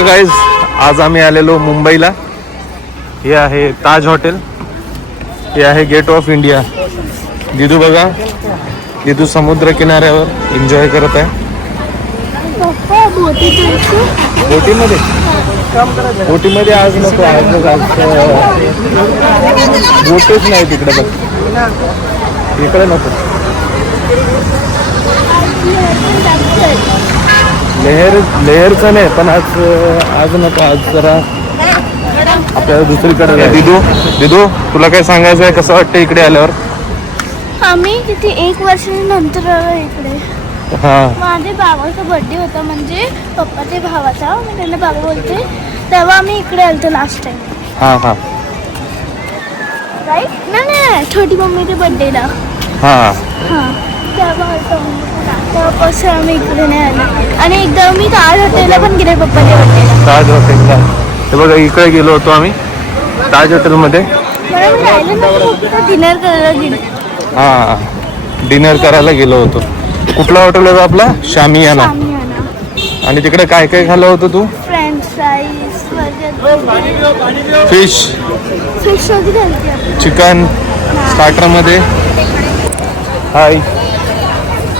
बघा गाईज आज आम्ही आलेलो मुंबईला. हे आहे ताज हॉटेल. हे आहे गेट ऑफ इंडिया. दिदू बघा. दिदू समुद्र किनाऱ्यावर एन्जॉय करत आहे. बोटीमध्ये? बोटीमध्ये आज नको आज बघ आज बोटच नाही तिकडे बघ. इकडे नको. लेहर लेहरचं नाही पण आज आज नको आज जरा आपल्याला दुसरीकडे. दिदू दिदू तुला काय सांगायचं आहे कसं वाटतं इकडे आल्यावर? आम्ही किती एक वर्षानंतर आलो इकडे. हा. माझ्या बाबाचा बर्थडे होता म्हणजे पप्पाच्या भावाचा मी त्यांना बाबा बोलते. तेव्हा आम्ही इकडे आलतो लास्ट टाइम हा हा. राईट नाही नाही छोटी मम्मीच्या बर्थडेला हा. हां तेव्हा आलतो आम्ही. तेव्हापासून आम्ही इकडे नाही आलो. आणि एकदा मी ताज हॉटेलला पण गेले पप्पाच्या ताज हॉटेलला. हे बघा इकडे गेलो होतो आम्ही ताज हॉटेलमध्ये. मला मी राहिलं ना डिनर करायला गेलो. हा डिनर करायला गेलो होतो. कुठला हॉटेल होता आपला? शामियाना. आणा तिकडे काय काय खाल्लं होतं तू? French fries fish fish chicken स्टार्टरमध्ये हाय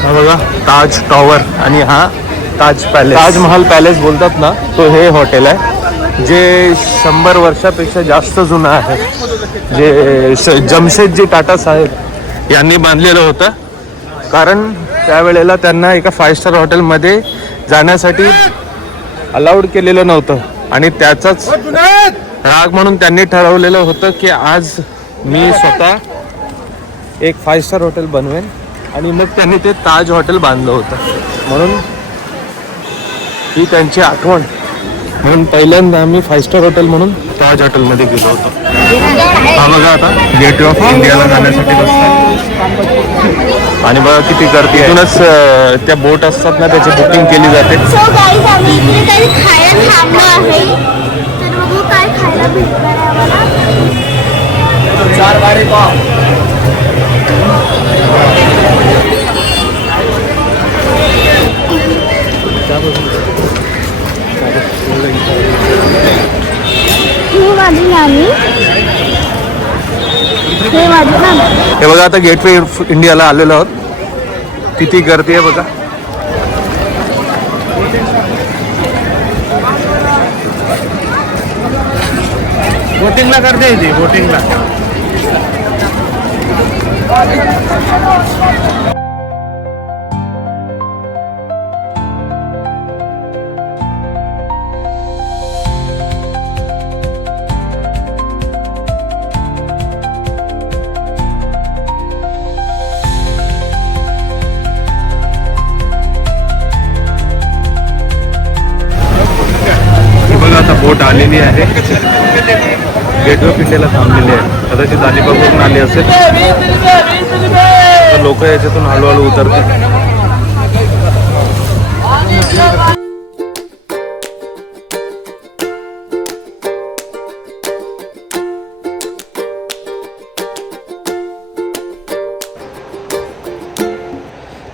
हा बघा ताज टॉवर आणि हा ताज पॅलेस. ताजमहल पॅलेस बोलतात ना तो हे हॉटेल आहे जे शंभर वर्षापेक्षा जास्त जुनं आहे. जे जमशेदजी टाटा साहेब यांनी बांधलेलं होतं. कारण त्यावेळेला त्यांना एका फाय स्टार हॉटेलमध्ये जाण्यासाठी अलाउड केलेलं नव्हतं. आणि त्याचाच राग म्हणून त्यांनी ठरवलेलं होतं की आज मी स्वतः एक फाय स्टार हॉटेल बनवेन. आणि मग त्यांनी ते ताज हॉटेल बांधलं होतं. म्हणून ही त्यांची आठवण. म्हणून पहिल्यांदा आम्ही फाय स्टार हॉटेल म्हणून ताज हॉटेलमध्ये गेलो होतो. हा बघा आता गेट ऑफ इंडियाला जाण्यासाठी बसतो आणि बघा किती गर्दी आहे. इथूनच अं, त्या बोट असतात ना त्याची बुकिंग केली जाते. सो हे बघा आता गेटवे इंडियाला आलेलो आहोत. किती गर्दी आहे बघा. बोटिंगला करते बोटिंगला आता बोट आलेली आहे गेट ऑफ़ इंडियाला थांबलेली आहे कदाचित अलिबागवरून आली असेल. तर लोक याच्यातून हळूहळू उतरतील.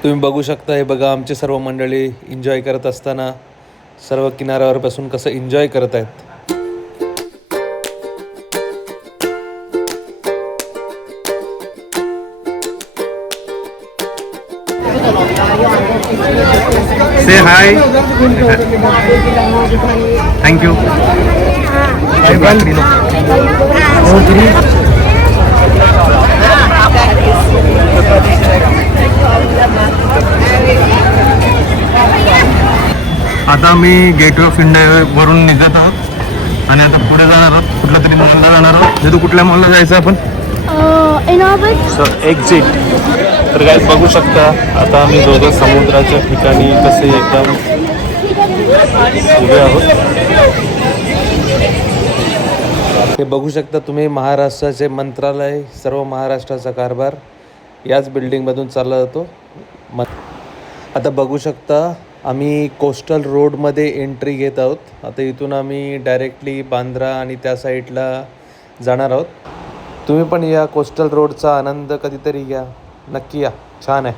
तुम्ही बघू शकता हे बघा आमचे सर्व मंडळी एन्जॉय करत असताना सर्व किनाऱ्यावर बसून कसं एन्जॉय करत आहेत से हाय थँक्यू आता आम्ही गेट ऑफ इंडिया वरून निघत आहोत. आणि आता पुढे जाणार आहोत. कुठल्या तरी मॉलला जाणार आहोत. जे तू कुठल्या मॉलला जायचं आपण? एक्झिट तर काय बघू शकता आता आम्ही दोघं समुद्राच्या ठिकाणी कसे एकदम उभे आहोत. हे बघू शकता तुम्ही महाराष्ट्राचे मंत्रालय सर्व महाराष्ट्राचा कारभार याच बिल्डिंगमधून चालला जातो. म आता बघू शकता आम्ही कोस्टल रोडमध्ये एंट्री घेत आहोत. आता इथून आम्ही डायरेक्टली बांद्रा आणि त्या साईडला जाणार आहोत. तुम्ही पण या कोस्टल रोडचा आनंद कधीतरी घ्या. नक्की या. छान आहे.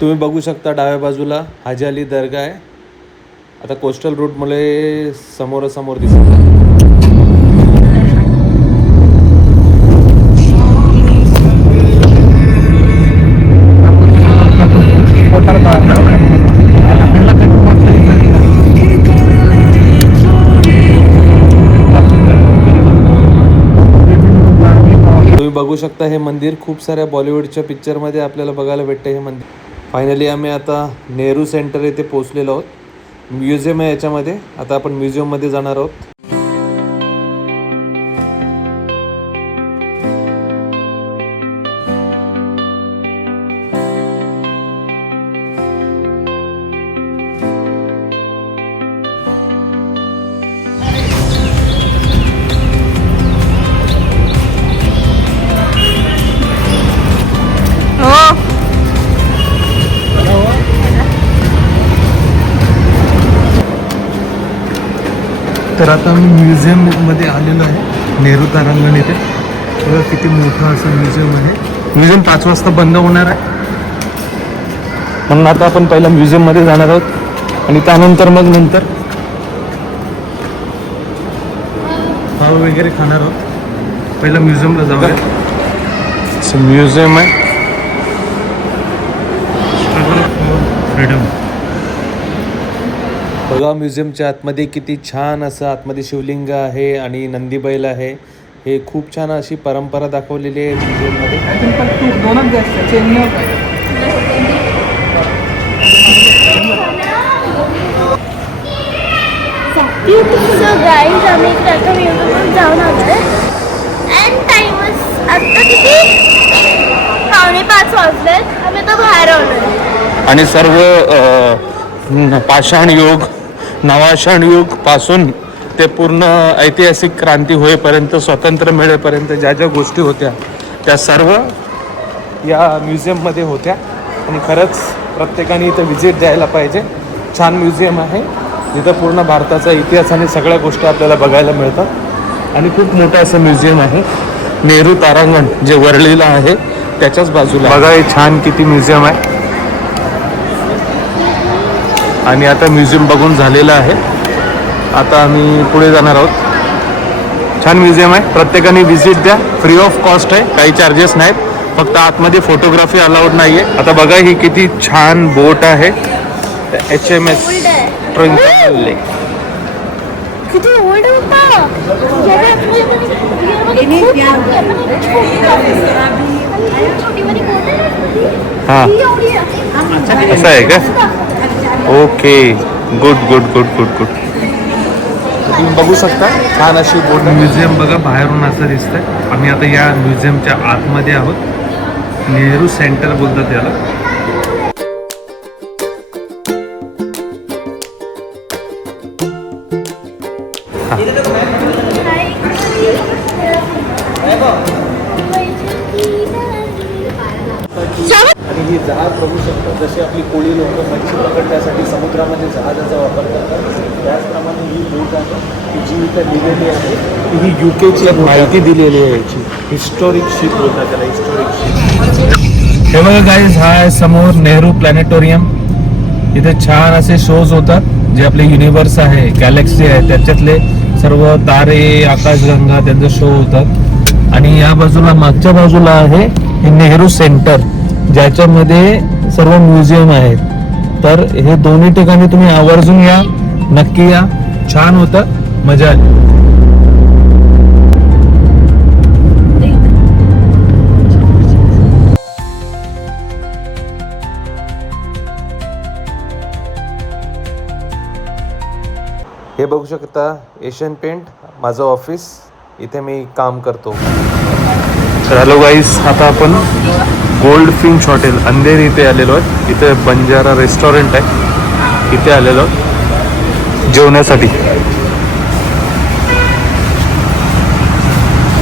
तुम्ही बघू शकता डाव्या बाजूला हाजी अली दर्गा आहे. आता कोस्टल रूटमुळे समोरासमोर दिसत तुम्ही बघू शकता हे मंदिर खूप साऱ्या बॉलिवूडच्या पिक्चरमध्ये आपल्याला बघायला भेटतं हे मंदिर. फायनली आम्ही आता नेहरू सेंटर येथे पोहोचलेलो आहोत. म्युझियम आहे याच्यामध्ये. आता आपण म्युझियममध्ये जाणार आहोत. तर आता आम्ही म्युझियममध्ये आलेलो आहे नेहरू तारांगण येथे बघा किती मोठं असं म्युझियम आहे. म्युझियम पाच वाजता बंद होणार आहे. म्हणून आता आपण पहिला म्युझियममध्ये जाणार आहोत. आणि त्यानंतर मग नंतर पाव वगैरे खाणार आहोत. पहिला म्युझियमला जाऊया. म्युझियम आहे फ्रीडम बघा म्युझियमच्या आतमध्ये किती छान असं आतमध्ये शिवलिंग आहे आणि नंदीबैल आहे. हे खूप छान अशी परंपरा दाखवलेली आहे म्युझियममध्ये. दोनच गाईज आम्ही जाऊन आलो अँड आत्ता किती पावणे पाच आम्ही बाहेर आलो आणि सर्व पाषाण योग नवाषाणपासून ते पूर्ण ऐतिहासिक क्रांती होईपर्यंत स्वातंत्र्य मिळेपर्यंत ज्या ज्या गोष्टी होत्या त्या सर्व या म्युझियममध्ये होत्या. आणि खरंच प्रत्येकाने इथं व्हिजिट द्यायला पाहिजे. छान म्युझियम आहे. जिथं पूर्ण भारताचा इतिहास आणि सगळ्या गोष्टी आपल्याला बघायला मिळतात. आणि खूप मोठं असं म्युझियम आहे. नेहरू तारांगण जे वरळीला आहे त्याच्याच बाजूला बघा हे छान किती म्युझियम आहे. आणि आता म्युझियम बघून झालेलं आहे. आता आम्ही पुढे जाणार आहोत. छान म्युझियम आहे. प्रत्येकाने व्हिजिट द्या. फ्री ऑफ कॉस्ट आहे. काही चार्जेस नाहीत. फक्त आतमध्ये फोटोग्राफी अलाउड नाही आहे आता बघा ही किती छान बोट आहे. एच एम एस ट्रंकले. हां. असं आहे का? Okay. Good good good good good तुम्ही बघू शकता छान अशी बोट. म्युझियम बघा बाहेरून असं दिसतंय. आम्ही आता या म्युझियमच्या आतमध्ये आहोत. नेहरू सेंटर बोलतात याला. पकडण्यासाठी समुद्रामध्ये जहाजाचा वापर करतात. त्याचप्रमाणे ही बोट आहे की जी इथं लिहिलेली आहे. की ही युकेची माहिती दिलेली आहे याची. हिस्टॉरिक शिप बोलतात त्याला हिस्टॉरिक शिप हे बघा गाईज हा आहे समोर नेहरू प्लॅनेटोरियम. इथे छान असे शोज होतात जे आपले युनिवर्स आहे गॅलेक्सी आहे. त्याच्यातले सर्व तारे आकाशगंगा त्यांचे शो होतात. आणि या बाजूला मागच्या बाजूला आहे हे नेहरू सेंटर ज्याच्यामध्ये सर्व म्युझियम आहेत. तर हे दोन्ही ठिकाणी तुम्ही आवर्जून या. नक्की या. छान होतं. मजा आली. हे बघू शकता एशियन पेंट माझं ऑफिस इथे मी काम करतो. तर हॅलो गाईस आता आपण गोल्ड फिंच हॉटेल अंधेरी इथे आलेलो आहे इथे बंजारा रेस्टॉरंट आहे. इथे आलेलो आहोत. जेवण्यासाठी.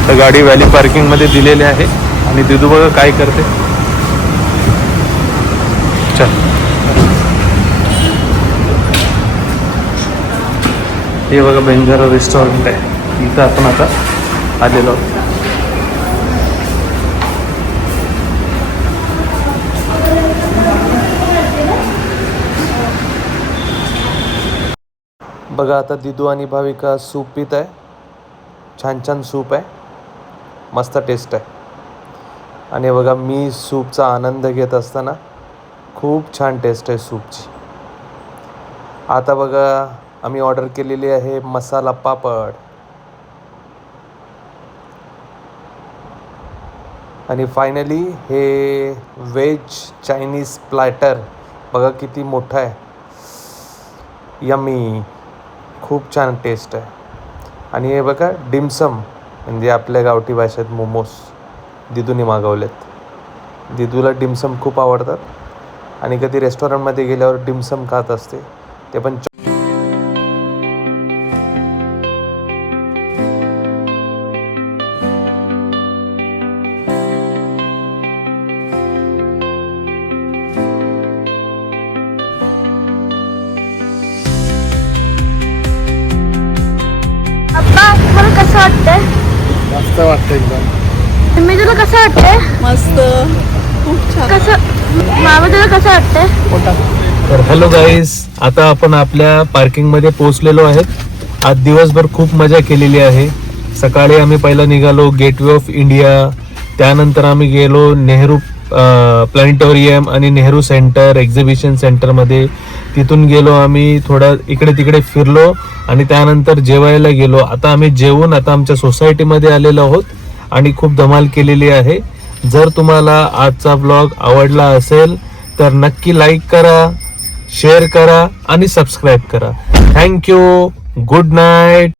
तर गाडी व्हॅली पार्किंगमध्ये दिलेली आहे. आणि दिदू बघा काय करते. चल. हे बघा बंजारा रेस्टॉरंट आहे. इथं आपण आता आलेलो आहोत. बघा आता दिदू आणि भाविका सूप पित आहे. छान छान सूप आहे. मस्त टेस्ट आहे. आणि बघा मी सूपचा आनंद घेत असताना खूप छान टेस्ट आहे सूपची. आता बघा आम्ही ऑर्डर केलेली आहे मसाला पापड. आणि फायनली हे व्हेज चायनीज प्लॅटर बघा किती मोठं आहे. यमी खूप छान टेस्ट आहे. आणि हे बघा डिमसम म्हणजे आपल्या गावठी भाषेत मोमोज दिदूने मागवलेत. दिदूला डिमसम खूप आवडतात. आणि कधी रेस्टॉरंटमध्ये गेल्यावर डिमसम खात असते ते पण मस्त वाटतं एकदम मी तुला कसं वाटतंय? मस्त. खूप छान. कसं मामा तुला कसं वाटतंय? तर हॅलो गाईज आता आपण आपल्या पार्किंगमध्ये पोहोचलेलो आहेत. आज दिवसभर खूप मजा केलेली आहे. सकाळी आम्ही पहिला निघालो गेटवे ऑफ इंडिया त्यानंतर आम्ही गेलो नेहरू प्लॅनिटोरियम आणि नेहरू सेंटर एक्झिबिशन सेंटरमध्ये तिथून गेलो आम्ही थोडं इकडे तिकडे फिरलो आणि त्यानंतर जेवायला गेलो. आता आम्ही जेवून आता आमच्या सोसायटीमध्ये आलेलो आहोत आणि खूप धमाल केलेली आहे. जर तुम्हाला आजचा ब्लॉग आवडला असेल तर नक्की लाईक करा शेअर करा आणि सबस्क्राईब करा. Thank you good night